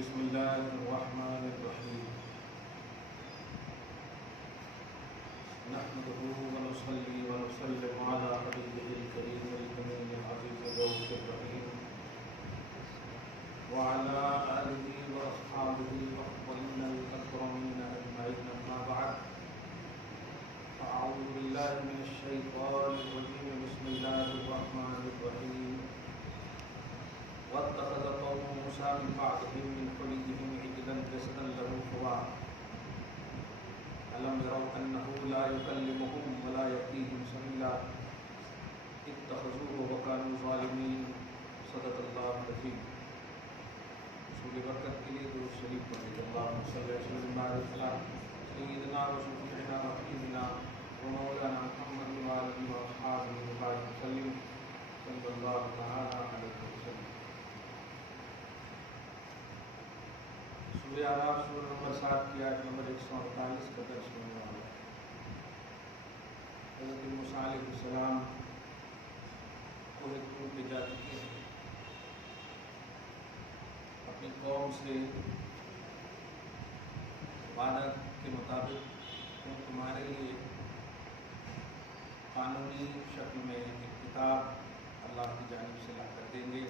بسم الله الرحمن الرحيم نحمده ونصلي ونسلم على حبيبه الكريم الأمين العزيز الرؤوف الرحيم وعلى آله وأصحابه الأفضلين الأكرمين أجمعين أما بعد فأعوذ بالله من الشيطان الرجيم بسم الله الرحمن الرحيم واتخذ قوم موسى من بعدهم من حليهم عجلا جسدا له خوار ألم يروا أنه لا يكلمهم ولا يهديهم سبيلا اتخذوه وكانوا ظالمين صدق الله العظيم. رسول برکت کے لیے درود شریف پڑھیے. اللهم صل وسلم وبارك على سيدنا وشفيعنا وحبيبنا ومولانا محمد وآله وأصحابه وبارك وسلم صلى الله تعالى عليه وسلم. سورہ اعراف سورہ نمبر 7 کی آیت نمبر 148 کا درس ہونے والا ہے. حضرت موسیٰ علیہ السلام کوہ طور پہ جا چکے ہیں. اپنی قوم سے وعدہ کے مطابق ہم تمہارے لیے قانونی شکل میں ایک کتاب اللہ کی جانب سے لا کر دیں گے.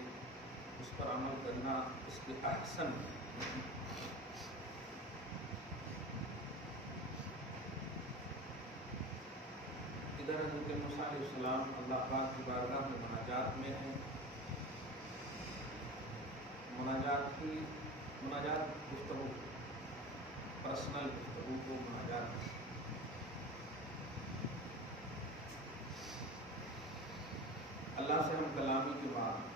اس پر عمل کرنا اس کے احسن ادھر حضرت موسیٰ علیہ السلام اللہ پاک کی بارگاہ میں مناجات میں ہیں. مناجات گفتگو پرسنل گفتگو کو مناجات اللہ سے ہم کلامی کے بعد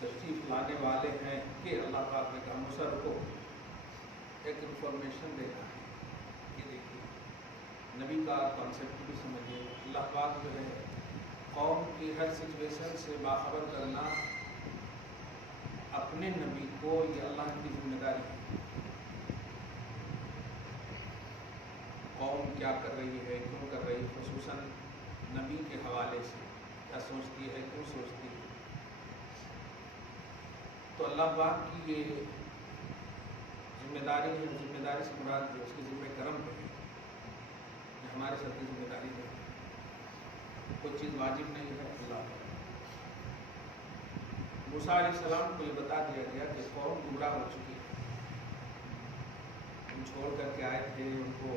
تشریف لانے والے ہیں کہ اللہ پاک نے کہا موسیٰ کو ایک انفارمیشن دینا ہے. یہ دیکھیے نبی کا کانسیپٹ بھی سمجھے. اللہ پاک جو ہے قوم کی ہر سچویشن سے باخبر کرنا اپنے نبی کو یہ اللہ کی ذمہ داری ہے. قوم کیا کر رہی ہے, کیوں کر رہی ہے, خصوصاً نبی کے حوالے سے کیا سوچتی ہے, کیوں سوچتی ہے. تو اللہ پاک کی یہ ذمہ داری ہے. ذمہ داری سے مراد ہے اس کے ذمہ کرم پہ ہے. یہ ہمارے سب کی ذمہ داری ہے. کوئی چیز واجب نہیں ہے. اللہ موسیٰ علیہ السلام کو یہ بتا دیا گیا کہ قوم گمراہ ہو چکی ہے. ہم چھوڑ کر کے آئے تھے, ان کو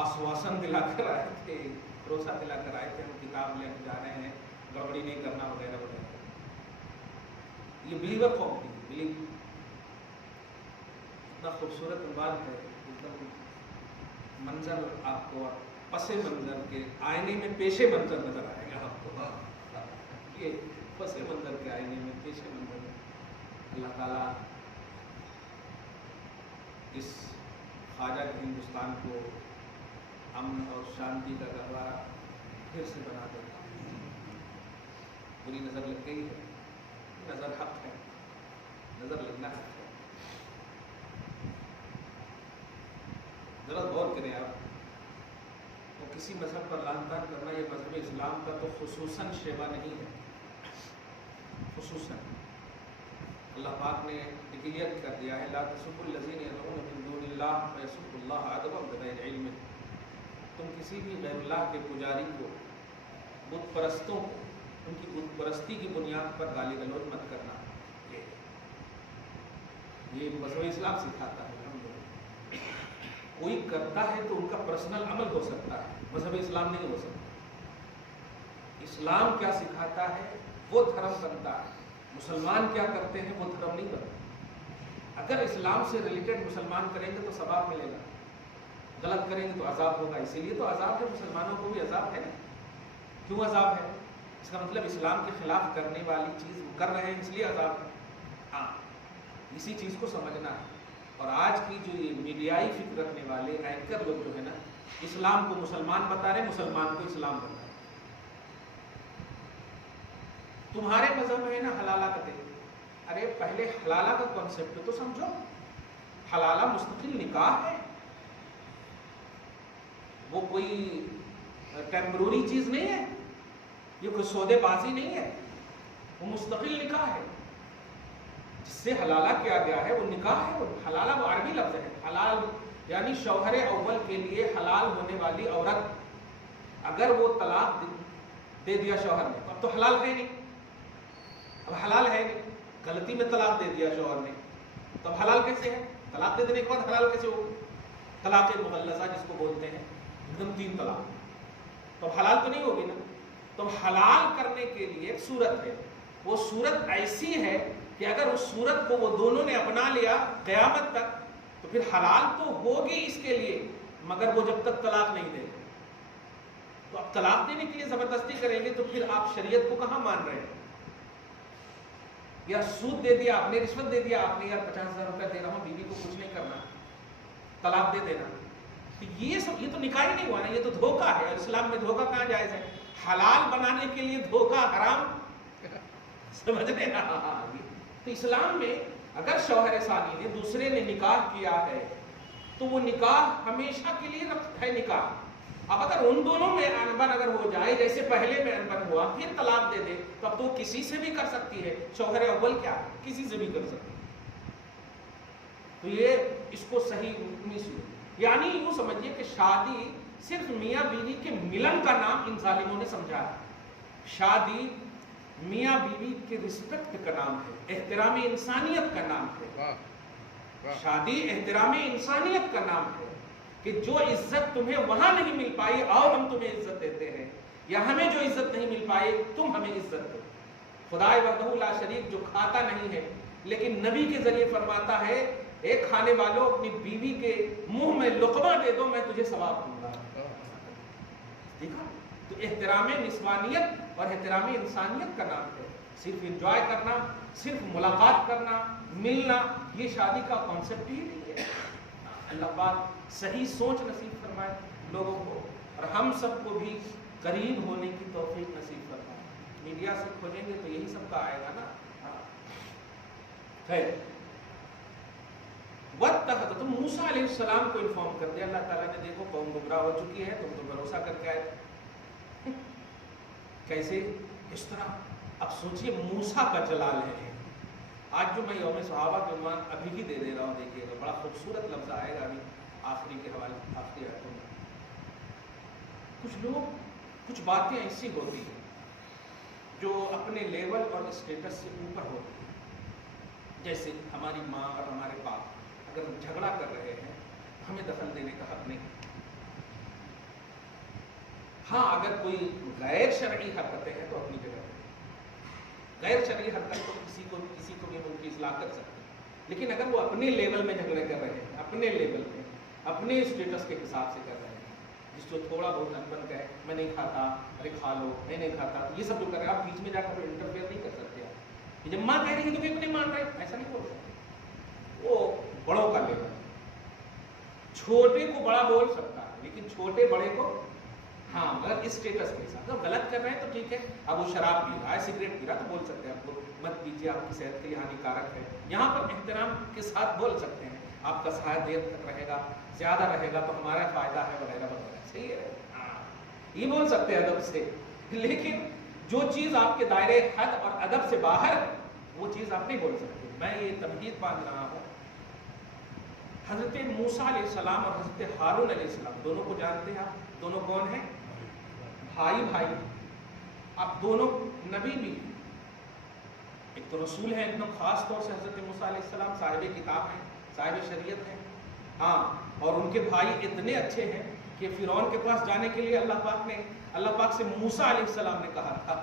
آشواسن دلا کر آئے تھے, بھروسہ دلا کر آئے تھے ہم کتاب لے کے جا رہے ہیں, گڑبڑی نہیں کرنا وغیرہ وغیرہ. یہ بلیور قوم تھی. بلیو اتنا خوبصورت بات ہے, اتنا منظر آپ کو پس منظر کے آئینے میں پیشے منظر نظر آئے گا آپ کو. یہ پس منظر کے آئینے میں پیشے منظر اللہ تعالیٰ اس خواجہ کے ہندوستان کو امن اور شانتی کا گہوارہ پھر سے بنا دیتا. بری نظر لگ گئی ہے, نظر حق ہے, نظر لگنا حق ہے. ذرا غور کریں آپ. وہ کسی مذہب پر لعن طعن کرنا یہ مذہب اسلام کا تو خصوصاً شیوا نہیں ہے. خصوصاً اللہ پاک نے ڈکلیئر کر دیا ہے لا تسبوا الذین یدعون من دون اللہ فیسبوا اللہ عدوا بغیر علم. تم کسی بھی غیر اللہ کے پجاری کو, بت پرستوں کو ان کی بت پرستی کی بنیاد پر گالی گلوچ مت کرنا. یہ مذہب اسلام سکھاتا ہے. کوئی کرتا ہے تو ان کا پرسنل عمل ہو سکتا ہے, مذہب اسلام نہیں ہو سکتا. اسلام کیا سکھاتا ہے وہ دھرم بنتا ہے. مسلمان کیا کرتے ہیں وہ دھرم نہیں بنتا. اگر اسلام سے ریلیٹڈ مسلمان کریں گے تو ثواب ملے گا, غلط کریں گے تو عذاب ہوگا. اسی لیے تو عذاب ہے, مسلمانوں کو بھی عذاب ہے. کیوں عذاب ہے؟ اس کا مطلب اسلام کے خلاف کرنے والی چیز وہ کر رہے ہیں اس لیے عذاب ہے. ہاں, اسی چیز کو سمجھنا ہے. اور آج کی جو یہ میڈیائی فکر رکھنے والے اینکر لوگ جو ہے نا, اسلام کو مسلمان بتا رہے, مسلمان کو اسلام بتا رہے. تمہارے مذہب میں ہے نا حلالہ کا دیکھ. ارے پہلے حلالہ کا کانسیپٹ تو سمجھو. حلالہ مستقل نکاح ہے, وہ کوئی ٹیمپروری چیز نہیں ہے, یہ کوئی سودے بازی نہیں ہے, وہ مستقل نکاح ہے. جس سے حلالہ کیا گیا ہے وہ نکاح ہے. حلالہ وہ عربی لفظ ہے. حلال یعنی شوہر اول کے لیے حلال ہونے والی عورت. اگر وہ طلاق دے دیا شوہر نے اب تو حلال ہے نہیں, اب حلال ہے نہیں. غلطی میں طلاق دے دیا شوہر نے تو اب حلال کیسے ہے؟ طلاق دے دینے کے بعد حلال کیسے ہوگی؟ طلاق مغلظہ جس کو بولتے ہیں, ایک دم 3 طلاق, تو اب حلال تو نہیں ہوگی نا. تو حلال کرنے کے لیے ایک صورت ہے. وہ صورت ایسی ہے کہ اگر اس صورت کو وہ دونوں نے اپنا لیا قیامت تک تو پھر حلال تو ہوگی اس کے لیے, مگر وہ جب تک طلاق نہیں دے. تو اب طلاق دینے کے لیے زبردستی کریں گے تو پھر آپ شریعت کو کہاں مان رہے ہیں؟ یا سود دے دیا آپ نے, رشوت دے دیا آپ نے, یار 50,000 روپیہ دے رہا ہوں, بیوی کو کچھ نہیں کرنا, طلاق دے دینا. تو یہ تو نکاح ہی نہیں ہوا نا, یہ تو دھوکہ ہے. اور اسلام میں دھوکہ کہاں جائز ہے؟ حلال بنانے کے لیے دھوکہ حرام, سمجھ رہے نا. تو اسلام میں اگر شوہر ثانی نے دوسرے نے نکاح کیا ہے تو وہ نکاح ہمیشہ کے لیے ہے نکاح. اب اگر ان دونوں میں انبن اگر ہو جائے جیسے پہلے میں انبن ہوا پھر طلاق دے دے تو اب تو کسی سے بھی کر سکتی ہے. شوہر اول کیا ہے, کسی سے بھی کر سکتی ہے. تو یہ اس کو صحیح نہیں. یعنی یوں سمجھیے کہ شادی صرف میاں بیوی کے ملن کا نام ان ظالموں نے سمجھا ہے. شادی میاں بیوی کے رسپیکٹ کا نام ہے, احترام انسانیت کا نام ہے. شادی احترام انسانیت کا نام ہے کہ جو عزت تمہیں وہاں نہیں مل پائی آؤ ہم تمہیں عزت دیتے ہیں, یا ہمیں جو عزت نہیں مل پائی تم ہمیں عزت دو. خدائے وحدہ لا شریک جو کھاتا نہیں ہے لیکن نبی کے ذریعے فرماتا ہے ایک کھانے والوں اپنی بیوی کے منہ میں لقمہ دے دو میں تجھے ثواب دوں گا. دیکھا, تو احترام نسوانیت اور احترام انسانیت کا نام ہے. صرف انجوائے کرنا, صرف ملاقات کرنا, ملنا, یہ شادی کا کانسیپٹ ہی نہیں ہے. اللہ پاک صحیح سوچ نصیب فرمائے لوگوں کو, اور ہم سب کو بھی قریب ہونے کی توفیق نصیب فرمائے. میڈیا سے کھوجیں گے تو یہی سب کا آئے گا نا. خیر, وَاتَّخَذَ, تو موسیٰ علیہ السلام کو انفارم کر دیا اللہ تعالیٰ نے, دیکھو قوم گمراہ ہو چکی ہے, تم تو بھروسہ کر کے آئے. کیسے, اس طرح. اب سوچئے موسیٰ کا جلال ہے. آج جو میں یوم صحابہ کے عنوان ابھی ہی دے دے رہا ہوں, دیکھیے گا بڑا خوبصورت لفظ آئے گا ابھی آخری کے حوالے, آخری آیتوں میں. کچھ لوگ, کچھ باتیں ایسی ہوتی ہیں جو اپنے لیول اور اسٹیٹس سے اوپر ہوتی ہیں. جیسے ہماری ماں اور ہمارے باپ اگر جھگڑا کر رہے ہیں ہمیں دخل دینے کا حق نہیں. ہاں اگر کوئی غیر شرعی حرکتیں ہیں تو اپنی جگہ پہ, غیر شرعی حرکت تو کسی کو بھی ملک کی اصلاح کر سکتے ہیں. لیکن اگر وہ اپنے لیول میں جھگڑے کر رہے ہیں, اپنے لیول میں, اپنے اسٹیٹس کے حساب سے کر رہے ہیں, جس کو تھوڑا بہت انبن کا ہے, میں نہیں کھاتا, ارے کھا لو, میں نہیں کھاتا, یہ سب جو کر رہے ہیں آپ بیچ میں جا کر انٹرفیئر نہیں کر سکتے. آپ جب ماں کہہ رہی ہے تو کوئی نہیں مان رہے, ایسا نہیں بول سکتے. وہ بڑوں کا لیول, چھوٹے کو بڑا بول سکتا ہے لیکن چھوٹے بڑے کو ہاں, مگر اسٹیٹس کے ساتھ. اگر غلط کر رہے ہیں تو ٹھیک ہے, اب وہ شراب پی رہا ہے, سگریٹ پی رہا ہے تو بول سکتے ہیں آپ کو مت پیجیے, آپ کی صحت کے لیے ہانیکارک ہے. یہاں پر احترام کے ساتھ بول سکتے ہیں, آپ کا سایہ دیر تک رہے گا, زیادہ رہے گا تو ہمارا فائدہ ہے وغیرہ وغیرہ. صحیح ہے, یہ بول سکتے ہیں ادب سے. لیکن جو چیز آپ کے دائرے حد اور ادب سے باہر ہے وہ چیز آپ نہیں بول سکتے. میں یہ تمہید باندھ رہا ہوں. حضرت موسیٰ علیہ السلام اور حضرت ہارون علیہ السلام دونوں کو جانتے ہیں آپ, دونوں کون ہیں؟ بھائی بھائی. اب دونوں نبی بھی, ایک تو رسول ہیں ایک دم خاص طور سے حضرت موسیٰ علیہ السلام صاحب کتاب ہیں, صاحب شریعت ہیں. ہاں, اور ان کے بھائی اتنے اچھے ہیں کہ فرعون کے پاس جانے کے لیے اللہ پاک سے موسیٰ علیہ السلام نے کہا تھا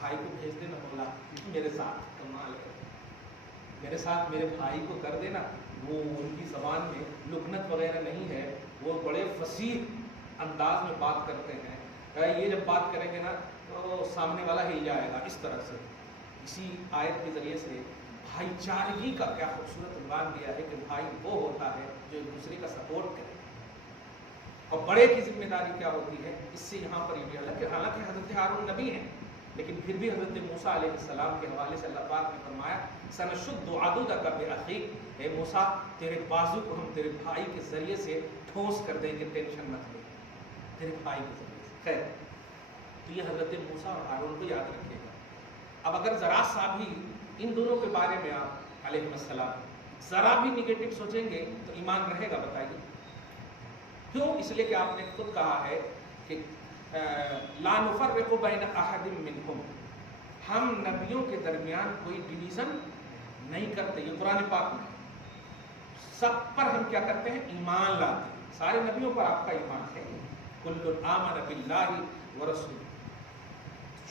بھائی کو بھیج دینا, مولا میرے ساتھ, کمال ہے, میرے ساتھ میرے بھائی کو کر دینا. وہ ان کی زبان میں لکنت وغیرہ نہیں ہے, وہ بڑے فصیح انداز میں بات کرتے ہیں. یہ جب بات کریں گے نا تو سامنے والا ہل جائے گا اس طرح سے. اسی آیت کے ذریعے سے بھائی چارگی کا کیا خوبصورت عنوان دیا ہے کہ بھائی وہ ہوتا ہے جو ایک دوسرے کا سپورٹ کرے. اور بڑے کی ذمہ داری کیا ہوتی ہے, اس سے یہاں پر یہ حالانکہ حضرت ہارون نبی ہیں لیکن پھر بھی حضرت موسیٰ علیہ السلام کے حوالے سے اللہ پاک نے فرمایا سنشد عضدک بأخیک, اے موسیٰ تیرے بازو کو ہم تیرے بھائی کے ذریعے سے ٹھوس کر دیں گے, ٹینشن مت لے, تیرے بھائی کے ذریعے سے. خیر, تو یہ حضرت موسیٰ اور ہارون کو یاد رکھیے گا. اب اگر ذرا سا بھی ان دونوں کے بارے میں آپ علیہ السلام ذرا بھی نگیٹو سوچیں گے تو ایمان رہے گا؟ بتائیے کیوں؟ اس لیے کہ آپ نے خود کہا ہے کہ لا نفرق بین احد منہم، ہم نبیوں کے درمیان کوئی ڈویژن نہیں کرتے. یہ قرآن پاک میں سب پر ہم کیا کرتے ہیں؟ ایمان لاتے ہیں. سارے نبیوں پر آپ کا ایمان ہے. کل آمن باللہ ورسولہ،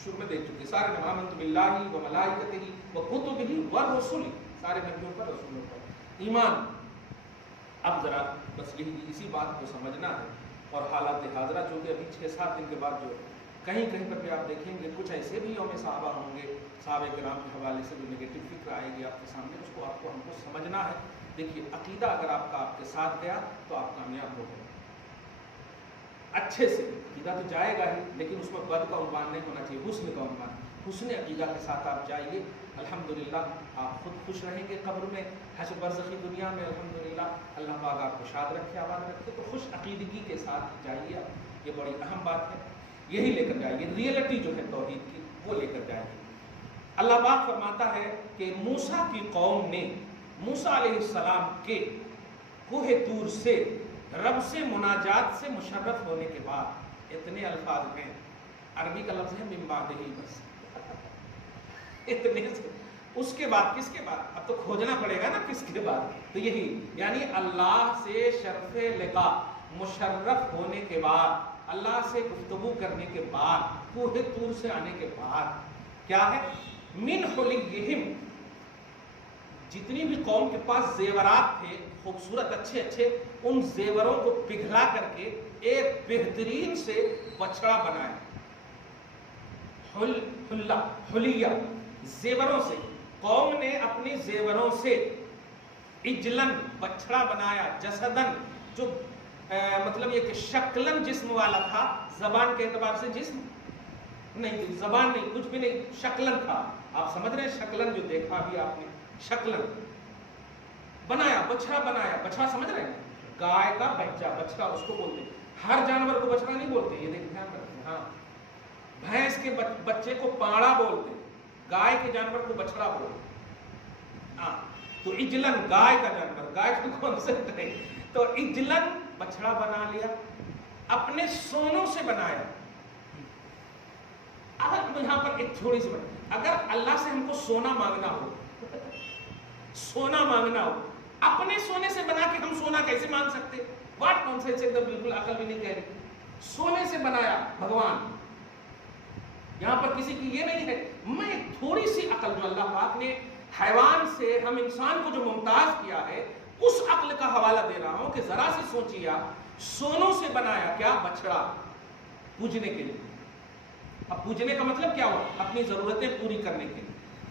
شروع میں دیکھ چکے سارے نبی آمنت باللہ وملائکتہ وکتبہ ورسلہ، سارے نبیوں پر رسولوں پر ایمان. اب ذرا بس اسی بات کو سمجھنا ہے. اور حالات حاضرہ چونکہ ابھی 6-7 دن کے بعد جو کہیں کہیں پر بھی آپ دیکھیں گے کچھ ایسے بھی یوم صحابہ ہوں گے، صحابہ کرام کے حوالے سے جو نگیٹو فکر آئے گی آپ کے سامنے، اس کو آپ کو ہم کو سمجھنا ہے. دیکھیے عقیدہ اگر آپ کا آپ کے ساتھ گیا تو آپ کامیاب ہو گئے اچھے سے. عقیدہ تو جائے گا ہی لیکن اس میں بد کا عنوان نہیں ہونا چاہیے، حسن کا عنوان. حسن عقیدہ کے ساتھ آپ جائیے، الحمدللہ آپ خود خوش رہیں گے قبر میں، حشر برزخی دنیا میں. الحمدللہ اللہ پاک آپ کو شاد رکھے، آباد رکھے. تو خوش عقیدگی کے ساتھ جائیے، یہ بڑی اہم بات ہے. یہی لے کر جائیے، ریئلٹی جو ہے توحید کی وہ لے کر جائیے. اللہ پاک فرماتا ہے کہ موسیٰ کی قوم نے موسیٰ علیہ السلام کے کوہ طور سے رب سے مناجات سے مشرف ہونے کے بعد اتنے الفاظ ہیں، عربی کا لفظ ہے من بعدہ، بس اتنے سے اس کے بعد کس کے بعد؟ اب تو کھوجنا پڑے گا نا کس کے بعد. تو یہی یعنی اللہ سے شرف لقاء مشرف ہونے کے بعد، اللہ سے گفتگو کرنے کے بعد، کوہ طور سے آنے کے بعد کیا ہے؟ من حلیہم، جتنی بھی قوم کے پاس زیورات تھے خوبصورت اچھے اچھے، ان زیوروں کو پگھلا کر کے ایک بہترین سے بچڑا بنایا. حلیہ زیوروں سے، قوم نے اپنی زیوروں سے اجلن بچڑا بنایا، جسدن جو مطلب یہ کہ شکلن جسم والا تھا، زبان کے اعتبار سے جسم نہیں، زبان نہیں، کچھ بھی نہیں، شکلن تھا. آپ سمجھ رہے ہیں شکلن جو دیکھا بھی آپ نے، شکلن بنایا، بچڑا بنایا. بچڑا سمجھ رہے ہیں؟ گائے کا بچہ، بچڑا اس کو بولتے ہیں. ہر جانور کو بچڑا نہیں بولتے، یہ دیکھ دھیان رکھتے ہیں. ہاں بھینس کے بچے کو پاڑا بولتے، گائے کے جانور کو بچڑا بولتے. ہاں تو اجلن گائے کا جانور، گائے کا کانسیپٹ ہے. تو اجلن بچڑا بنا لیا، اپنے سونوں سے بنایا. اگر یہاں پر ایک تھوڑی سی بات، اگر اللہ سے ہم کو سونا مانگنا ہو، سونا مانگنا ہو، اپنے سونے سے بنا کے ہم سونا کیسے مانگ سکتے؟ واٹ نانسنس، ایک دم بالکل عقل بھی نہیں کہہ رہی. سونے سے بنایا بھگوان. یہاں پر کسی کی یہ نہیں ہے. میں تھوڑی سی عقل جو اللہ پاک نے حیوان سے ہم انسان کو جو ممتاز کیا ہے، اس عقل کا حوالہ دے رہا ہوں کہ ذرا سے سوچیے، سونوں سے بنایا کیا؟ بچڑا، پوجنے کے لیے. اب پوجنے کا مطلب کیا ہو؟ اپنی ضرورتیں پوری کرنے کے لیے،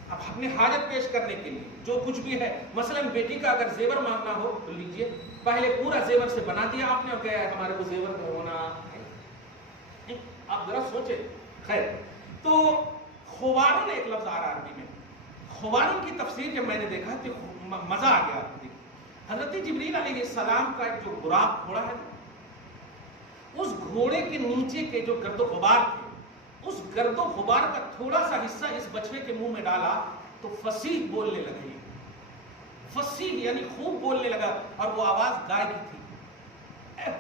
اب اپنی حاجت پیش کرنے کے لیے جو کچھ بھی ہے. مثلا بیٹی کا اگر زیور مانگنا ہو تو لیجئے، پہلے پورا زیور سے بنا دیا آپ نے اور کہا ہمارے کو زیور کا ہونا ہے. آپ ذرا سوچیں. خیر، تو خوارن ایک لفظ آ رہا عربی میں. خوارن کی تفسیر جب میں نے دیکھا تو مزہ آ گیا. حضرت جبریل علیہ السلام کا ایک جو براق گھوڑا ہے، اس گھوڑے کے نیچے کے جو گرد و غبار تھے، اس گرد و غبار کا تھوڑا سا حصہ اس بچڑے کے منہ میں ڈالا تو فصیح بولنے لگے. فصیح یعنی خوب بولنے لگا، اور وہ آواز گائے کی تھی.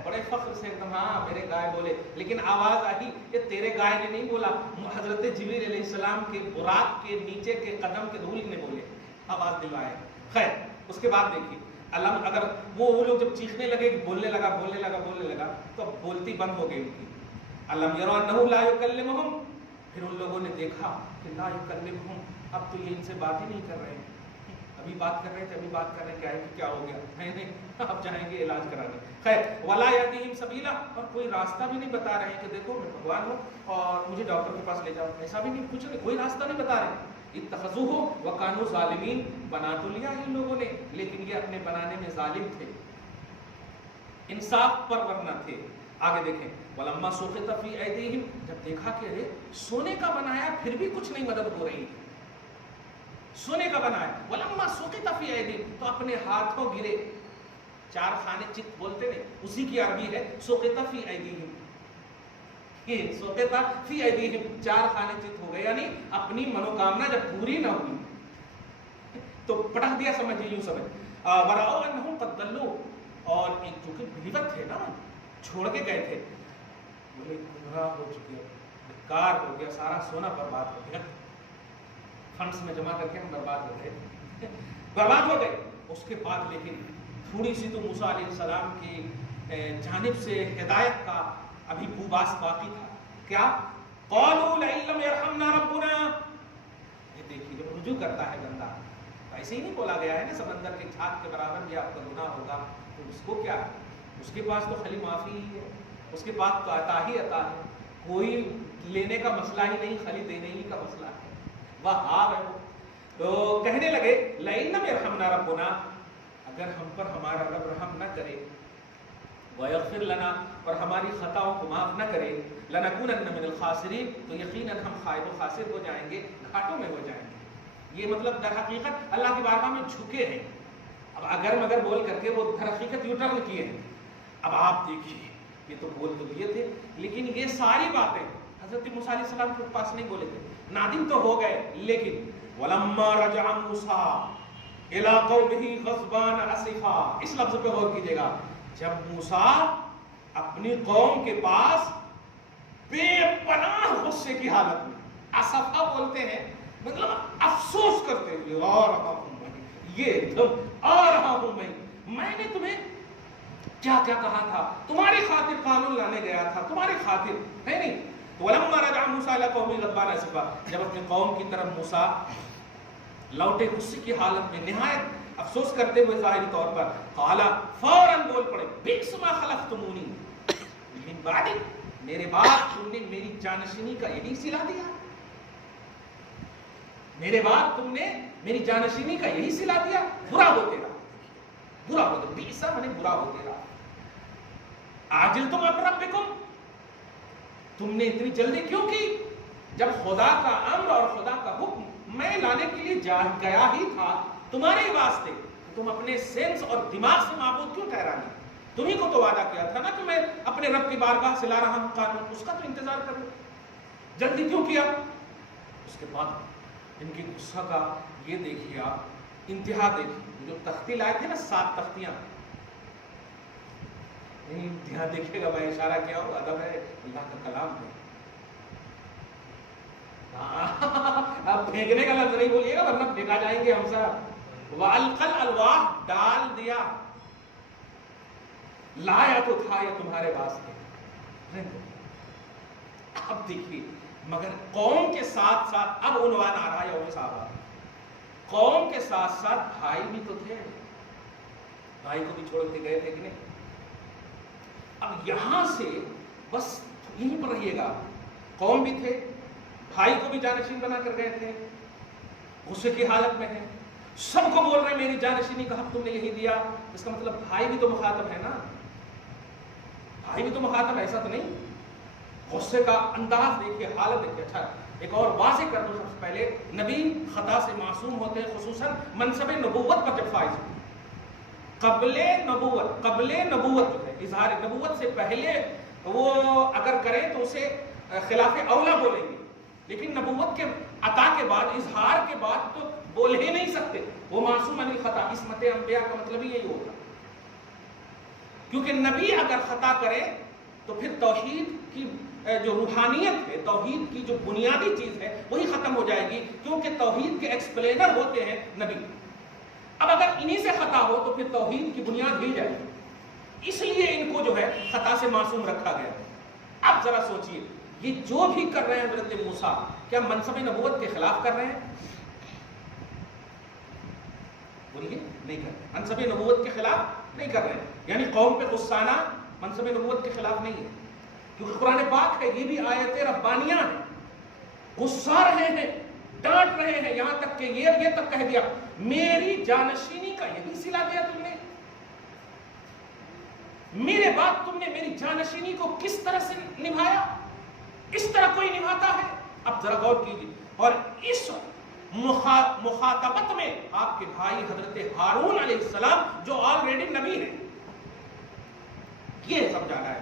بڑے فخر سے ایک دم، ہاں میرے گائے بولے. لیکن آواز آئی، یہ تیرے گائے نے نہیں بولا، حضرت جبریل علیہ السلام کے براق کے نیچے کے قدم کے دھول نے بولے، آواز دلائے. خیر، اس کے بعد دیکھیے اگر وہ لوگ جب چیخنے لگے کہ بولنے لگا تو بولتی بند ہو گئی ان کی. الم یروا انہ لا یکلمہم، پھر ان لوگوں نے دیکھا کہ لا یکلمہم، اب تو یہ ان سے بات ہی نہیں کر رہے ہیں. ابھی بات کر رہے تھے، ابھی بات کر رہے ہیں، کیا ہے کہ کیا ہو گیا؟ نہیں، اب جائیں گے علاج کرانے. خیر، ولا یہدیہم سبیلا، اور کوئی راستہ بھی نہیں بتا رہے ہیں کہ دیکھو میں بھگوان ہوں اور مجھے ڈاکٹر کے پاس لے جاؤ. ایسا بھی نہیں، کچھ نہیں، کوئی راستہ نہیں بتا رہے. اتخذوہ وکانوا ظالمین، بنا تو لیا ان لوگوں نے لیکن یہ اپنے بنانے میں ظالم تھے، انصاف پر ورنہ تھے. آگے دیکھیں، ولما سقط فی ایدیہم، جب دیکھا کہ سونے کا بنایا پھر بھی کچھ نہیں مدد ہو رہی، سونے کا بنایا. ولما سقط فی ایدیہم، تو اپنے ہاتھوں گرے. چار خانے چت بولتے نہیں، اسی کی عربی ہے سقط فی ایدیہم. سقط فی ایدیہم، چار خانے چت ہو گئے، یعنی اپنی منوکامنا جب پوری نہ ہوئی. تو پٹک دیا سمجھے، یوں سمجھ وَرَأَوْا أَنَّهُمْ قَدْ ضَلُّوا، اور ایک جو کہ بلیور تھے نا، چھوڑ کے گئے تھے، بولے گمراہ ہو چکے، بیکار ہو گیا، سارا سونا برباد ہو گیا، فنڈس میں جمع کر کے ہم برباد ہو گئے، برباد ہو گئے۔ اس کے بعد لیکن تھوڑی سی تو موسیٰ علیہ السلام کی جانب سے ہدایت کا ابھی بوباس باقی تھا۔ کیا؟ قَالُوا لَئِن لَّمْ يَرْحَمْنَا رَبُّنَا، یہ دیکھیے جب رجوع کرتا ہے بندہ، ایسے ہی نہیں بولا گیا ہے نا سمندر کے چھاپ کے برابر بھی آپ کا گناہ ہوگا، تو اس کو کیا ہے، اس کے پاس تو خالی معافی ہی ہے، اس کے پاس تو عطا ہی عطا ہے، کوئی لینے کا مسئلہ ہی نہیں، خالی دینے ہی کا مسئلہ ہے، وہاب ہے وہ۔ تو کہنے لگے لَئِن لَّمْ يَرْحَمْنَا رَبُّنَا، اگر ہم پر ہمارا رب رحم نہ کرے، وَيَغْفِرْ لَنَا، اور ہماری خطاؤں کو معاف نہ کرے، لَنَكُونَنَّ مِنَ الْخَاسِرِينَ، تو یقیناً ہم خائب و خاسر ہو جائیں گے، گھاٹوں میں ہو جائیں گے۔ یہ مطلب در حقیقت اللہ کی بارگاہ میں جھکے ہیں، اب اگر مگر بول کر کے وہ در حقیقت یو ٹرن کیے ہیں۔ اب آپ دیکھیے یہ تو بول تو دیے تھے، لیکن یہ ساری باتیں حضرت موسیٰ علیہ السلام کے پاس نہیں بولے تھے، نادم تو ہو گئے، لیکن وَلَمَّا رَجَعَ مُوسَىٰ إِلَىٰ قَوْمِهِ غَضْبَانَ أَسِفًا، اس لفظ پہ غور کیجئے گا، جب موسیٰ اپنی قوم کے پاس بے پناہ غصے کی حالت میں، اسفا بولتے ہیں مطلب افسوس کرتے ہوئے، آ رہا ہوں میں، یہ تم آ رہا ہوں میں نے تمہیں کیا کیا کہا تھا، تمہاری خاطر قانون لانے گیا تھا، تمہاری خاطر ہے نہیں۔ وَلَمَّا رَجَعَ مُوسَىٰ إِلَىٰ قَوْمِهِ غَضْبَانَ أَسِفًا، جب اپنے قوم کی طرف موسیٰ لوٹے غصے کی حالت میں، نہایت افسوس کرتے ہوئے ظاہری طور پر، قَالَ، فوراً بول پڑے، بِئْسَ مَا خَلَفْتُمُونِی مِن بَعْدِی، میرے بعد تم نے میری جانشینی کا یہی سلا دیا، میرے بعد تم نے میری جانشینی کا یہی سلا دیا، برا ہو تیرا، برا ہو تیرا، بِئْسَ مانے برا ہو تیرا، عَجِلْتُمْ أَمْرَ رَبِّکُمْ، تم نے اتنی جلدی کیوں کی، جب خدا کا امر اور خدا کا حکم میں لانے کے لیے گیا ہی تھا تمہارے واسطے، تم اپنے سینس اور دماغ سے معبود کیوں ٹھہرانے، تمہیں کو تو وعدہ کیا تھا نا کہ میں اپنے رب کی بارگاہ سے لا رہا ہوں قانون، اس کا تو انتظار کرو، جلدی کیوں کیا۔ اس کے بعد ان کی غصہ کا یہ دیکھیے آپ، انتہا دیکھیے، جو تختی لائے تھے نا 7 تختیاں، انتہا دیکھیے گا، میں اشارہ کیا ہوں، ادب ہے، اللہ کا کلام ہے، اب پھینکنے کا لفظ نہیں بولیے گا ورنہ پھینکا جائیں گے ہم سب۔ وَأَلْقَى الْأَلْوَاحَ، ڈال دیا، لایا تو تھا یہ تمہارے واسطے۔ اب دیکھیے، مگر قوم کے ساتھ ساتھ اب عنوان آ رہا ہے یوم صحابہ، قوم کے ساتھ ساتھ بھائی بھی تو تھے، بھائی کو بھی چھوڑ کے گئے تھے کہ نہیں۔ اب یہاں سے بس یہیں پر رہیے گا، قوم بھی تھے، بھائی کو بھی جانشین بنا کر گئے تھے، غصے کی حالت میں ہیں، سب کو بول رہے ہیں میری جانشینی کا حق تم نے یہی دیا، اس کا مطلب بھائی بھی تو مخاطب ہے نا، بھائی بھی تو مخاطب، ایسا تو نہیں۔ غصے کا انداز دیکھیے، حالت دیکھیے۔ اچھا ایک اور واضح کر دوں، سب سے پہلے نبی خطا سے معصوم ہوتے ہیں، خصوصاً منصب نبوت پر جب فائز ہو، قبل نبوت جو ہے، اظہار نبوت سے پہلے وہ اگر کریں تو اسے خلاف اولا بولیں گے، لیکن نبوت کے عطا کے بعد، اظہار کے بعد تو بول ہی نہیں سکتے، وہ معصوم عن الخطا، عصمت انبیاء کا مطلب ہی یہی ہوگا، کیونکہ نبی اگر خطا کرے تو پھر توحید کی جو روحانیت ہے، توحید کی جو بنیادی چیز ہے وہی ختم ہو جائے گی، کیونکہ توحید کے ایکسپلینر ہوتے ہیں نبی۔ اب اگر انہی سے خطا ہو تو پھر توحید کی بنیاد ہل جائے گی، اس لیے ان کو جو ہے خطا سے معصوم رکھا گیا۔ اب ذرا سوچئے، یہ جو بھی کر رہے ہیں حضرت موسیٰ، کیا منصب نبوت کے خلاف کر رہے ہیں؟ بولیے، نہیں کر رہے، منصب نبوت کے خلاف نہیں کر رہے ہیں، یعنی قوم پہ غصانہ منصب نبوت کے خلاف نہیں ہے، کیونکہ قرآن پاک ہے، یہ بھی آیت ربانیہ ہیں، غصہ رہے ہیں، ڈانٹ رہے ہیں، یہاں تک کہ یہ تک کہہ دیا میری جانشینی کا یہی صلہ دیا تم نے، میرے بعد تم نے میری جانشینی کو کس طرح سے نبھایا، اس طرح کوئی نبھاتا ہے؟ اب ذرا غور کیجیے، اور اس مخاطبت میں آپ کے بھائی حضرت ہارون علیہ السلام جو آلریڈی نبی ہیں، یہ سمجھانا ہے،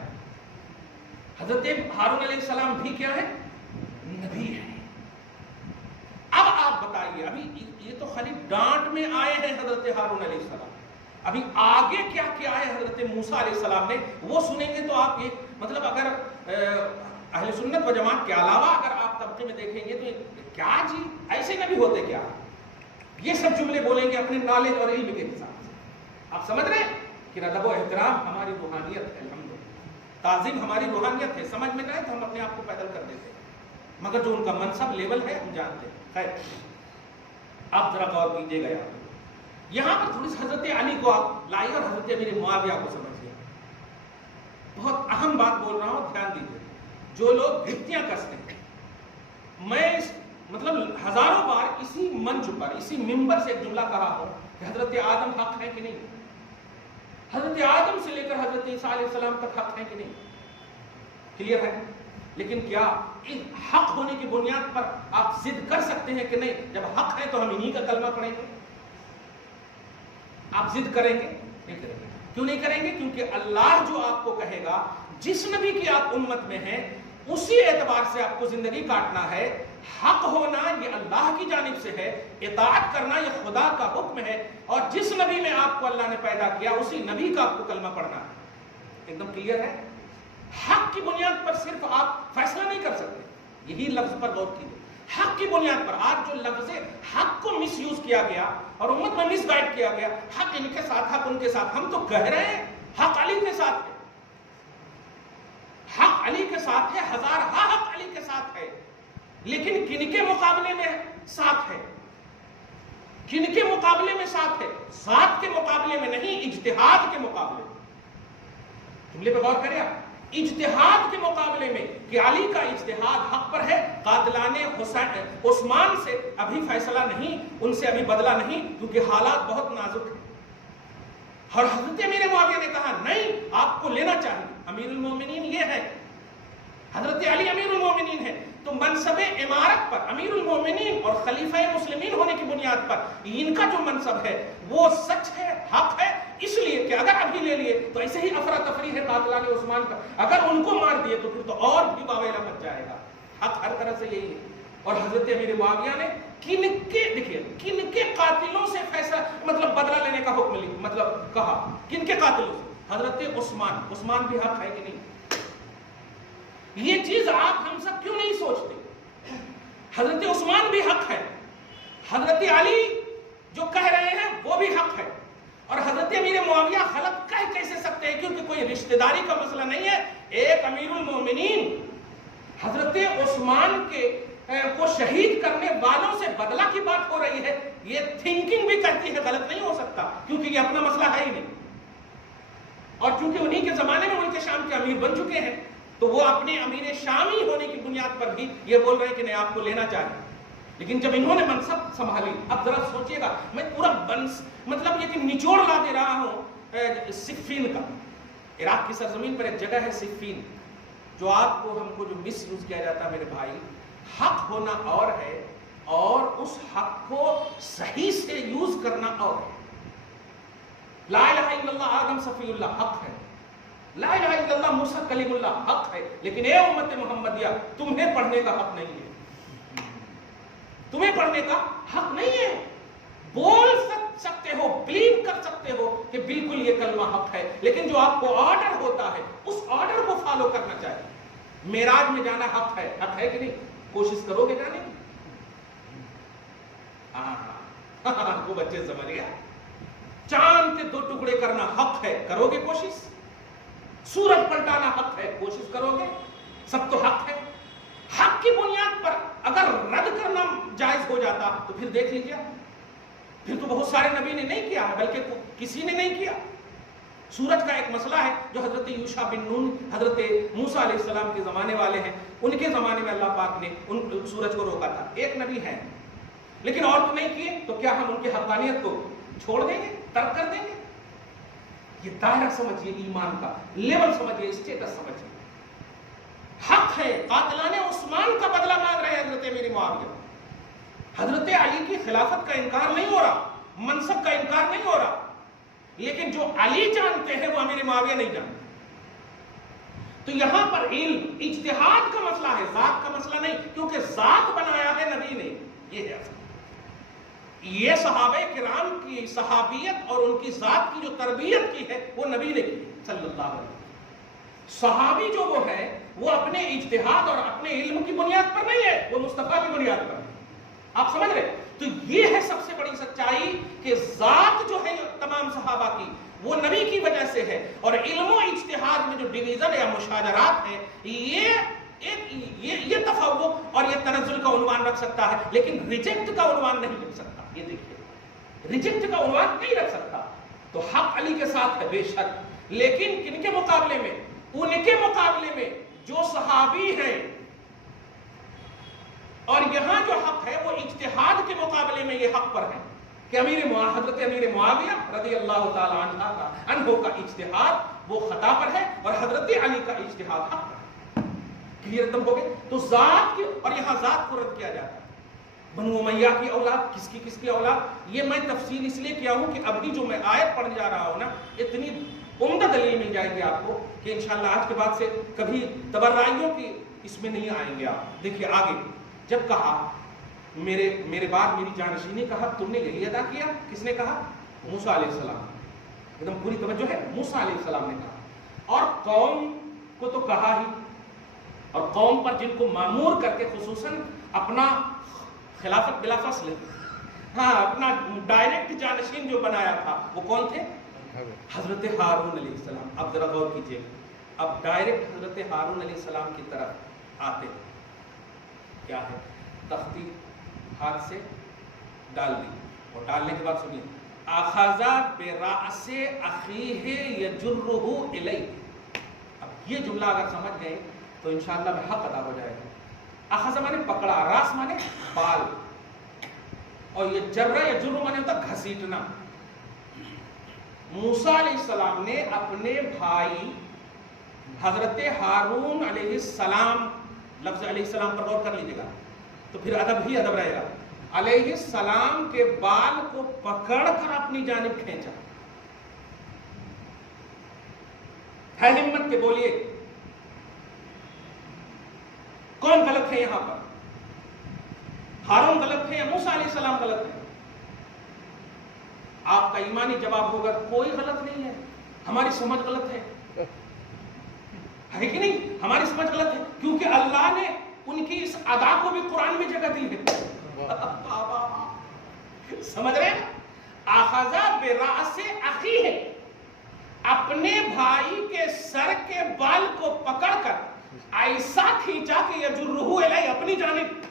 حضرت ہارون علیہ السلام بھی کیا ہے؟ نبی ہے۔ اب آپ بتائیں آئیے، ابھی یہ تو خالی ڈانٹ میں آئے ہیں حضرت ہارون علیہ السلام، ابھی آگے کیا کیا ہے حضرت موسیٰ علیہ السلام نے وہ سنیں گے تو آپ یہ مطلب اگر اہل سنت و جماعت کے علاوہ اگر آپ طبقے میں دیکھیں گے تو کیا جی ایسے نبی ہوتے کیا، یہ سب جملے بولیں گے اپنے نالج اور علم کے حساب سے. آپ سمجھ رہے ہیں کہ ادب و احترام ہماری روحانیت ہے، الحمدللہ تعظیم ہماری روحانیت ہے. سمجھ میں نہ آئے تو ہم اپنے آپ کو پیدل کر دیتے ہیں، مگر جو ان کا منصب لیول ہے ہم جانتے ہیں. خیر آپ ذرا غور کیجیے گا یہاں پر تھوڑی سی حضرت علی کو آپ لائیے اور حضرت امیر معاویہ کو سمجھیے. بہت اہم بات بول رہا ہوں، دھیان دیجیے. جو لوگ گھٹیاں کستے ہیں، میں مطلب ہزاروں بار اسی منچ پر اسی ممبر سے ایک جملہ کہا ہوں کہ حضرت آدم حق ہے کہ نہیں، حضرت آدم سے لے کر حضرت عیسیٰ علیہ السلام تک حق ہے کہ نہیں، کلیئر ہے. لیکن کیا اس حق ہونے کی بنیاد پر آپ ضد کر سکتے ہیں کہ نہیں جب حق ہے تو ہم انہی کا کلمہ پڑھیں گے؟ آپ ضد کریں گے؟ نہیں کریں گے. کیوں نہیں کریں گے؟ کیونکہ اللہ جو آپ کو کہے گا، جس نبی کی آپ امت میں ہیں اسی اعتبار سے آپ کو زندگی کاٹنا ہے. حق ہونا یہ اللہ کی جانب سے ہے، اطاعت کرنا یہ خدا کا حکم ہے، اور جس نبی میں آپ کو اللہ نے پیدا کیا اسی نبی کا آپ کو کلمہ پڑھنا ہے. ایک دم کلیئر ہے. حق کی بنیاد پر صرف آپ فیصلہ نہیں کر سکتے. یہی لفظ پر غور کیجیے. حق کی بنیاد پر آج جو لفظ حق کو مس یوز کیا گیا اور امت میں مس گائیڈ کیا گیا، حق ان کے ساتھ حق ان کے ساتھ، ہم تو کہہ رہے ہیں حق علی کے ساتھ ہے، حق علی کے ساتھ ہے، ہزارہا حق علی کے ساتھ ہے. لیکن کن کے مقابلے میں ساتھ ہے؟ کن کے مقابلے میں ساتھ ہے؟ ذات کے مقابلے میں نہیں، اجتہاد کے مقابلے میں. جملے پہ غور کریں آپ. اجتہاد کے مقابلے میں کہ علی کا اجتہاد حق پر ہے، قاتلان عثمان سے ابھی فیصلہ نہیں، ان سے ابھی بدلہ نہیں، کیونکہ حالات بہت نازک ہیں. اور حضرت امیر معاویہ نے کہا نہیں، آپ کو لینا چاہیے. امیر المومنین یہ ہے، حضرت علی امیر المومنین ہے، تو منصب امارت پر امیر المومنین اور خلیفہ مسلمین ہونے کی بنیاد پر ان کا جو منصب ہے وہ سچ ہے، حق ہے. اس لیے کہ اگر ابھی لے لیے تو ایسے ہی افراتفری ہے قاتلان عثمان پر، اگر ان کو مار دیے تو پھر تو اور بھی واویلا مچ جائے گا. حق ہر طرح سے یہی ہے. اور حضرت امیر معاویہ نے کن کے قاتلوں سے فیصلہ مطلب بدلہ لینے کا حکم مطلب کہا، کن کے قاتلوں سے؟ حضرت عثمان بھی حق ہے کہ نہیں؟ یہ چیز آپ ہم سب کیوں نہیں سوچتے؟ حضرت عثمان بھی حق ہے، حضرت علی جو کہہ رہے ہیں وہ بھی حق ہے، اور حضرت امیر معاویہ غلط کہہ کیسے سکتے ہیں؟ کیونکہ کوئی رشتہ داری کا مسئلہ نہیں ہے. ایک امیر المومنین حضرت عثمان کو شہید کرنے والوں سے بدلہ کی بات ہو رہی ہے، یہ تھنکنگ بھی کہتی ہے غلط نہیں ہو سکتا، کیونکہ یہ اپنا مسئلہ ہے ہی نہیں. اور چونکہ انہی کے زمانے میں ملک شام کے امیر بن چکے ہیں تو وہ اپنے امیر شامی ہونے کی بنیاد پر بھی یہ بول رہے ہیں کہ نہیں آپ کو لینا چاہیے. لیکن جب انہوں نے منصب سنبھالی، اب ذرا سوچئے گا، میں پورا مطلب یہ کہ نچوڑ لا دے رہا ہوں صفین کا. عراق کی سرزمین پر ایک جگہ ہے صفین، جو آپ کو ہم کو جو مس یوز کیا جاتا ہے میرے بھائی. حق ہونا اور ہے اور اس حق کو صحیح سے یوز کرنا اور ہے. لا الہ الا اللہ آدم صفی اللہ حق ہے، لا الہ الا اللہ موسیٰ کلیم اللہ حق ہے، لیکن اے امت محمدیہ تمہیں پڑھنے کا حق نہیں ہے، تمہیں پڑھنے کا حق نہیں ہے. بول سکتے ہو، بلیو کر سکتے ہو کہ بالکل یہ کلمہ حق ہے، لیکن جو آپ کو آرڈر ہوتا ہے اس آرڈر کو فالو کرنا چاہیے. معراج میں جانا حق ہے کہ نہیں؟ کوشش کرو گے جانے کی؟ ہاں وہ بچے سمجھ گیا. چاند کے 2 ٹکڑے کرنا حق ہے، کرو گے کوشش؟ سورج پلٹانا حق ہے، کوشش کرو گے؟ سب تو حق ہے. حق کی بنیاد پر اگر رد کرنا جائز ہو جاتا تو پھر دیکھ لیجیے، پھر تو بہت سارے نبی نے نہیں کیا ہے، بلکہ کسی نے نہیں کیا. سورج کا ایک مسئلہ ہے جو حضرت یوشع بن نون حضرت موسیٰ علیہ السلام کے زمانے والے ہیں، ان کے زمانے میں اللہ پاک نے ان سورج کو روکا تھا. ایک نبی ہے لیکن اور تو نہیں کیے، تو کیا ہم ان کی حقانیت کو چھوڑ دیں گے، ترک کر دیں گے؟ یہ دائرہ سمجھیے، ایمان کا لیول سمجھیے، اسٹیٹس سمجھیے. حق ہے. قاتلان عثمان کا بدلہ مانگ رہے ہیں حضرت امیر معاویہ. حضرت علی کی خلافت کا انکار نہیں ہو رہا، منصب کا انکار نہیں ہو رہا، لیکن جو علی جانتے ہیں وہ امیر معاویہ نہیں جانتے. تو یہاں پر علم اجتہاد کا مسئلہ ہے، ذات کا مسئلہ نہیں، کیونکہ ذات بنایا ہے نبی نے. یہ ہے اصل. یہ صحابہ کرام کی صحابیت اور ان کی ذات کی جو تربیت کی ہے وہ نبی نے کی صلی اللہ علیہ وسلم. صحابی جو وہ ہے وہ اپنے اجتہاد اور اپنے علم کی بنیاد پر نہیں ہے, وہ مصطفیٰ کی بنیاد پر ہے. آپ سمجھ رہے؟ تو یہ ہے سب سے بڑی سچائی کہ ذات جو ہے تمام صحابہ کی وہ نبی کی وجہ سے ہے, اور علم و اجتہاد میں جو ڈویژن یا مشاجرات ہیں یہ تفوق اور یہ تنزل کا عنوان رکھ سکتا ہے, لیکن ریجیکٹ کا عنوان نہیں رکھ سکتا. یہ دیکھیے, ریجیکٹ کا عنوان نہیں رکھ سکتا. تو حق علی کے ساتھ ہے بے شک, لیکن کن کے مقابلے میں؟ ان کے مقابلے میں جو صحابی ہیں. اور یہاں جو حق ہے وہ اجتہاد کے مقابلے میں یہ حق پر ہے کہ حضرت امیر معاویہ رضی اللہ تعالی عنہ کا اجتہاد وہ خطا پر ہے اور حضرت علی کا اجتہاد حق پر ہے. کلیئر تم ہو گئے؟ تو ذات کی, اور یہاں ذات کو رد کیا جاتا ہے. بنو امیہ کی اولاد, کس کی اولاد, یہ میں تفصیل اس لیے کیا ہوں کہ ابھی جو میں آیت پڑھنے جا رہا ہوں نا, اتنی عمدہ دلیل مل جائے گی آپ کو کہ انشاءاللہ آج کے بعد سے کبھی تبرائیوں کی اس میں نہیں آئیں گے آپ. دیکھیے آگے, جب کہا میرے بعد میری جانشینی, کہا تم نے یہی ادا کیا. کس نے کہا؟ موسیٰ علیہ السلام. ایک دم پوری توجہ ہے, موسیٰ علیہ السلام نے کہا. اور قوم کو تو کہا ہی, اور قوم پر جن کو مامور کر کے خصوصاً اپنا خلافت بلا فصل, ہاں اپنا ڈائریکٹ جانشین جو بنایا تھا وہ کون تھے؟ حضرت ہارون علیہ السلام. اب ذرا غور کیجئے, اب ڈائریکٹ حضرت ہارون علیہ السلام کی طرف آتے کیا ہے, تختی ہاتھ سے ڈال دی, اور ڈالنے کے بعد سنیے, اخذ برأس اخیہ یجرہ الیہ. اب یہ جملہ اگر سمجھ گئے تو انشاءاللہ میں حق ادا ہو جائے گا. اخذ مانے پکڑا, راس مانے بال, اور یہ جرہ یا جرہ مانے ہوتا گھسیٹنا. موسیٰ علیہ السلام نے اپنے بھائی حضرت ہارون علیہ السلام, لفظ علیہ السلام پر غور کر لیجیے گا تو پھر ادب ہی ادب رہے گا, علیہ السلام کے بال کو پکڑ کر اپنی جانب کھینچا. ہے ہمت کے بولیے کون غلط ہے یہاں پر؟ ہارون غلط ہے یا موسیٰ علیہ السلام غلط ہے؟ آپ کا ایمانی جواب ہوگا کوئی غلط نہیں ہے, ہماری سمجھ غلط ہے کہ نہیں؟ ہماری سمجھ غلط ہے کیونکہ اللہ نے ان کی اس ادا کو بھی قرآن میں جگہ دی ہے. سمجھ رہے ہیں؟ اخذ برأس اخیہ, اپنے بھائی کے سر کے بال کو پکڑ کر ایسا کھینچا کہ یجرہ الیہ, اپنی جانب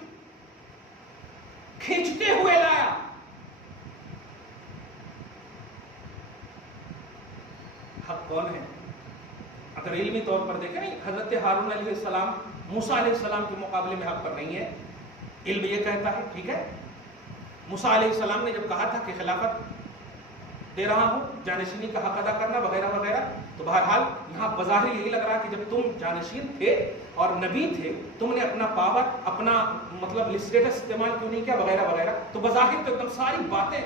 کھینچتے ہوئے لایا. حق کون ہے؟ اگر علمی طور پر دیکھیں, حضرت ہارون علیہ السلام موسیٰ علیہ السلام کے مقابلے میں حق پر نہیں ہے. علم یہ کہتا ہے, ٹھیک ہے, موسیٰ علیہ السلام نے جب کہا تھا کہ خلافت دے رہا ہوں, جانشینی کا حق ادا کرنا وغیرہ وغیرہ, تو بہرحال یہاں بظاہر یہی لگ رہا کہ جب تم جانشین تھے اور نبی تھے, تم نے اپنا پاور, اپنا مطلب اسٹیٹس استعمال کیوں نہیں کیا وغیرہ وغیرہ. تو بظاہر تو ایک دم ساری باتیں,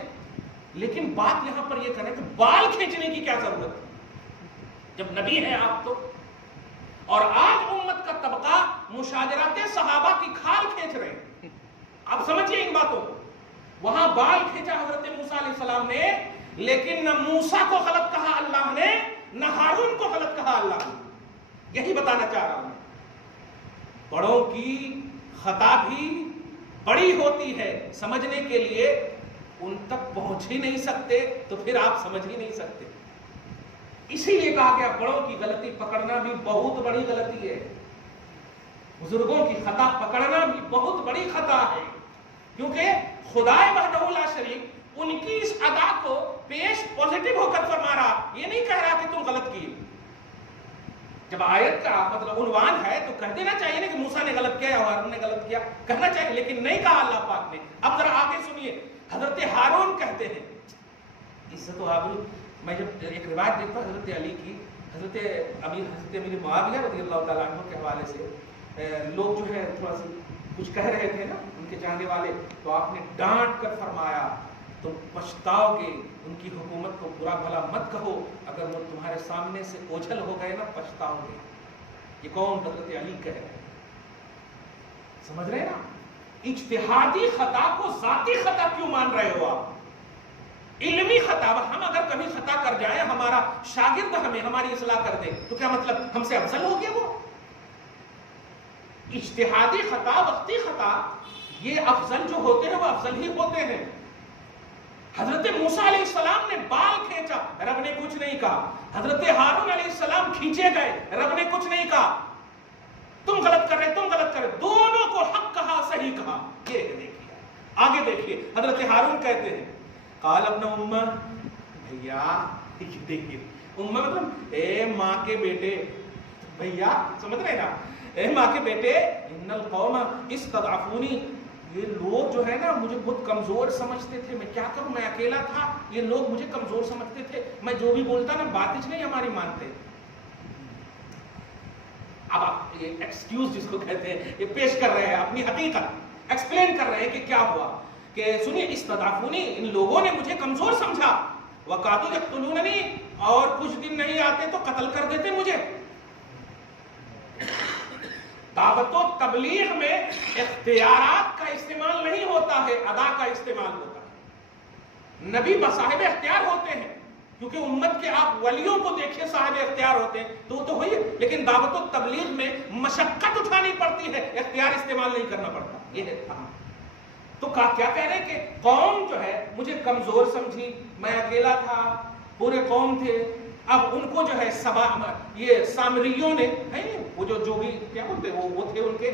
لیکن بات یہاں پر یہ کریں کہ بال کھینچنے کی کیا ضرورت ہے جب نبی ہے آپ تو. اور آج امت کا طبقہ مشاجرات صحابہ کی کھال کھینچ رہے ہیں. آپ سمجھئے ان باتوں کو. وہاں بال کھینچا حضرت موسیٰ علیہ السلام نے, لیکن نہ موسیٰ کو غلط کہا اللہ نے, نہ ہارون کو غلط کہا اللہ نے. یہی بتانا چاہ رہا ہوں. بڑوں کی خطا بھی بڑی ہوتی ہے, سمجھنے کے لیے ان تک پہنچ ہی نہیں سکتے تو پھر آپ سمجھ ہی نہیں سکتے. اسی لیے کہا کہ بڑوں کی غلطی پکڑنا بھی بہت بڑی غلطی ہے, بزرگوں کی خطا پکڑنا بھی بہت بڑی خطا ہے, کیونکہ خدائے وحدہ لا شریک ان کی اس ادا کو پیش پوزیٹو ہو کر فرما رہا, یہ نہیں کہہ رہا کہ تم غلط کیے. جب آیت کا مطلب عنوان ہے تو کہہ دینا چاہیے نا کہ موسیٰ نے غلط کیا یا ہارون نے غلط کیا, کہنا چاہیے, لیکن نہیں کہا اللہ پاک نے. اب ذرا آگے سنیے, حضرت ہارون کہتے ہیں, عزت و آبرو. میں جب ایک روایت دیکھتا ہوں حضرت علی کی, حضرت امیر معاویہ رضی اللہ تعالیٰ عنہ کے حوالے سے, لوگ جو ہے تھوڑا سا کچھ کہہ رہے تھے نا ان کے چاہنے والے, تو آپ نے ڈانٹ کر فرمایا تم پچھتاؤ گے, ان کی حکومت کو برا بھلا مت کہو, اگر وہ تمہارے سامنے سے اوجھل ہو گئے نا پچھتاؤ گے. یہ کون؟ حضرت علی کہہ رہے ہیں. سمجھ رہے ہیں نا؟ اجتہادی خطا کو ذاتی خطا کیوں مان رہے ہو آپ؟ علمی خطا، ہم اگر کبھی خطا کر جائیں، ہمارا شاگرد ہماری اصلاح کر دے تو کیا مطلب ہم سے افضل ہو گیا وہ؟ اجتہادی خطا، وقتی خطا، یہ افضل جو ہوتے ہیں وہ افضل ہی ہوتے ہیں۔ حضرت موسیٰ علیہ السلام نے بال کھینچا، رب نے کچھ نہیں کہا۔ حضرت ہارون علیہ السلام کھینچے گئے، رب نے کچھ نہیں کہا۔ تم غلط کر رہے، تم غلط کر رہے، دونوں کو حق کہا، صحیح کہا۔ یہ دیکھیے، آگے دیکھیے، حضرت ہارون کہتے ہیں قال ابن امہ، بھیا دیکھیے، امہ مطلب اے ماں کے بیٹے، بھیا سمجھ رہے نا، اے ماں کے بیٹے، ان القوم استضعفونی، یہ لوگ جو ہے نا مجھے بہت کمزور سمجھتے تھے، میں کیا کروں، میں اکیلا تھا، یہ لوگ مجھے کمزور سمجھتے تھے، میں جو بھی بولتا نا بات ہی نہیں ہماری مانتے۔ اب آپ یہ ایکسکیوز جس کو کہتے ہیں یہ پیش کر رہے ہیں، اپنی حقیقت ایکسپلین کر رہے ہیں کہ کیا ہوا، کہ سنیے استضعفونی، ان لوگوں نے مجھے کمزور سمجھا، وقاتوا یقتلوننی، اور کچھ دن نہیں آتے تو قتل کر دیتے مجھے۔ دعوت و تبلیغ میں اختیارات کا استعمال نہیں ہوتا ہے، ادا کا استعمال ہوتا ہے۔ نبی بصاحب اختیار ہوتے ہیں، کیونکہ امت کے آپ ولیوں کو دیکھیں صاحب اختیار ہوتے ہیں تو وہ تو ہوئی ہے، لیکن دعوت و تبلیغ میں مشقت اٹھانی پڑتی ہے، اختیار استعمال نہیں کرنا پڑتا۔ یہ ہے تو کیا کہہ رہے ہیں کہ قوم جو ہے مجھے کمزور سمجھی، میں اکیلا تھا، پورے قوم تھے، اب ان کو جو ہے یہ سامریوں نے، وہ جو بھی کیا بولتے وہ تھے ان کے،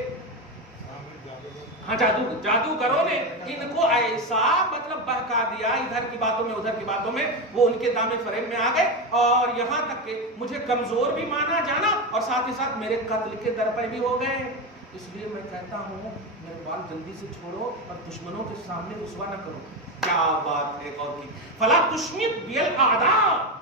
ہاں جادوگروں نے ان کو ایسا مطلب بہکا دیا، ادھر کی باتوں میں ادھر کی باتوں میں، وہ ان کے دامے فریب میں آ گئے، اور یہاں تک کہ مجھے کمزور بھی مانا جانا اور ساتھ ہی ساتھ میرے قتل کے در پہ بھی ہو گئے۔ اس لیے میں کہتا ہوں میرے بال جلدی سے چھوڑو اور دشمنوں کے سامنے رسوا نہ کرو۔ کیا بات ہے غور کی، فلا تشمت بی الاعداء،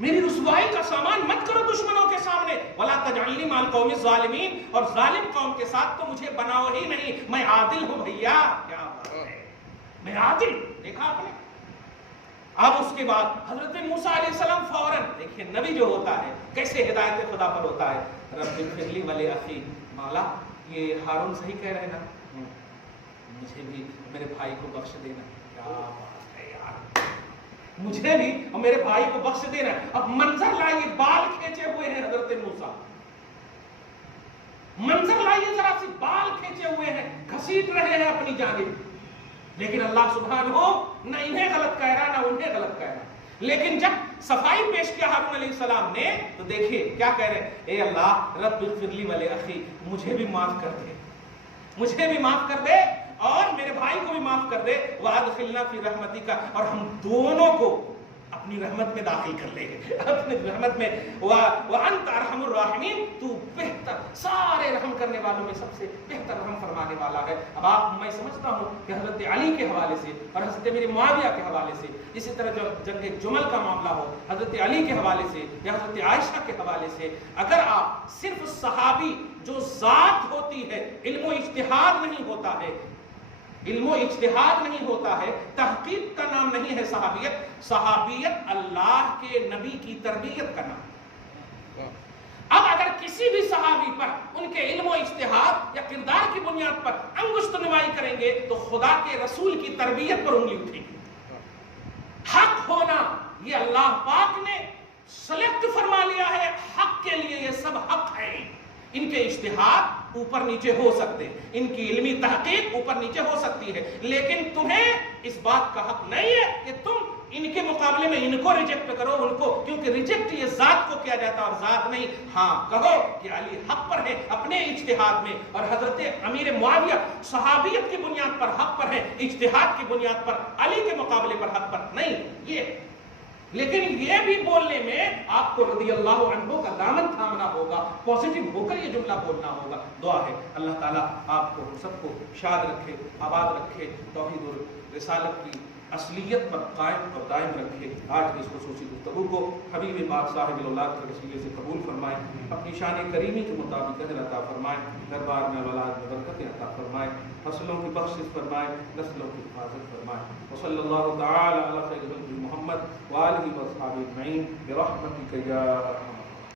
میری رسوائی کا سامان مت کرو دشمنوں کے سامنے، ولا تجعلنی مع القوم الظالمین، اور ظالم قوم کے ساتھ تو مجھے بناؤ ہی نہیں، میں عادل ہوں بھیا۔ کیا بات ہے، میں عادل، دیکھا آپ نے۔ اب اس کے بعد حضرت موسیٰ علیہ السلام فوراً، دیکھیں نبی جو ہوتا ہے کیسے ہدایت خدا پر ہوتا ہے، رب اغفر لی ولی اخی، مولا یہ ہارون صحیح کہہ رہے ہیں نا، مجھے بھی میرے بھائی کو بخش دینا۔ کیا بات ہے یار، مجھے بھی اور میرے بھائی کو بخش دینا۔ اب منظر لائیے، بال کھینچے ہوئے ہیں حضرت موسیٰ، منظر لائیے ذرا سی، بال کھینچے ہوئے ہیں، گھسیٹ رہے ہیں اپنی جانب، لیکن اللہ سبحانہ نہ انہیں غلط کہہ رہا نہ انہیں غلط کہہ رہا۔ لیکن جب صفائی پیش کیا ہارون علیہ السلام نے تو دیکھیے کیا کہہ رہے ہیں، اے اللہ رب اغفر لی ولی اخی، مجھے بھی معاف کر دے، مجھے بھی معاف کر دے اور میرے بھائی کو بھی معاف کر دے، وادخلنا فی رحمتک، اور ہم دونوں کو اپنی رحمت میں داخل کر لے گے، اپنی رحمت میں، وانت ارحم الراحمین، تو بہتر، سارے رحم کرنے والوں میں سب سے بہتر رحم فرمانے والا ہے۔ اب آپ، میں سمجھتا ہوں کہ حضرت علی کے حوالے سے اور حضرت میرے معاویہ کے حوالے سے، اسی طرح جو جنگ جمل کا معاملہ ہو حضرت علی کے حوالے سے یا حضرت عائشہ کے حوالے سے، اگر آپ صرف صحابی جو ذات ہوتی ہے، علم و اجتہاد نہیں ہوتا ہے، علم و اجتہاد نہیں ہوتا ہے، تحقیق کا نام نہیں ہے صحابیت، صحابیت اللہ کے نبی کی تربیت کا نام۔ اب اگر کسی بھی صحابی پر ان کے علم و اجتہاد یا کردار کی بنیاد پر انگشت نمائی کریں گے تو خدا کے رسول کی تربیت پر انگلی اٹھے گی۔ حق ہونا یہ اللہ پاک نے سلیکٹ فرما لیا ہے، حق کے لیے یہ سب حق ہے۔ ان کے اجتہاد اوپر نیچے ہو سکتے ہیں، ان کی علمی تحقیق اوپر نیچے ہو سکتی ہے، لیکن تمہیں اس بات کا حق نہیں ہے کہ تم ان کے مقابلے میں ان کو ریجیکٹ کرو، ان کو، کیونکہ ریجیکٹ یہ ذات کو کیا جاتا اور ذات نہیں۔ ہاں کہو کہ علی حق پر ہے اپنے اجتہاد میں، اور حضرت امیر معاویہ صحابیت کی بنیاد پر حق پر ہے، اجتہاد کی بنیاد پر علی کے مقابلے پر حق پر نہیں۔ یہ لیکن یہ بھی بولنے میں آپ کو رضی اللہ عنہ کا دامن تھامنا ہوگا، پازیٹیو ہو کر یہ جملہ بولنا ہوگا۔ دعا ہے اللہ تعالیٰ آپ کو سب کو شاد رکھے، آباد رکھے، توحید اور رسالت کی اصلیت پر قائم اور دائم رکھے۔ آج کی اس خصوصی گفتگو کو حبیب پاک صاحب الاولاد کے وسیلے سے قبول فرمائے، اپنی شان کریمی کے مطابق اجر عطا فرمائے، دربار میں اولاد میں برکت عطا فرمائے، فصلوں کی بخشش فرمائے، نسلوں کی حفاظت فرمائے۔ وصلی اللہ تعالی علی خیر خلقہ محمد وآلہ وصحبہ اجمعین برحمتک یا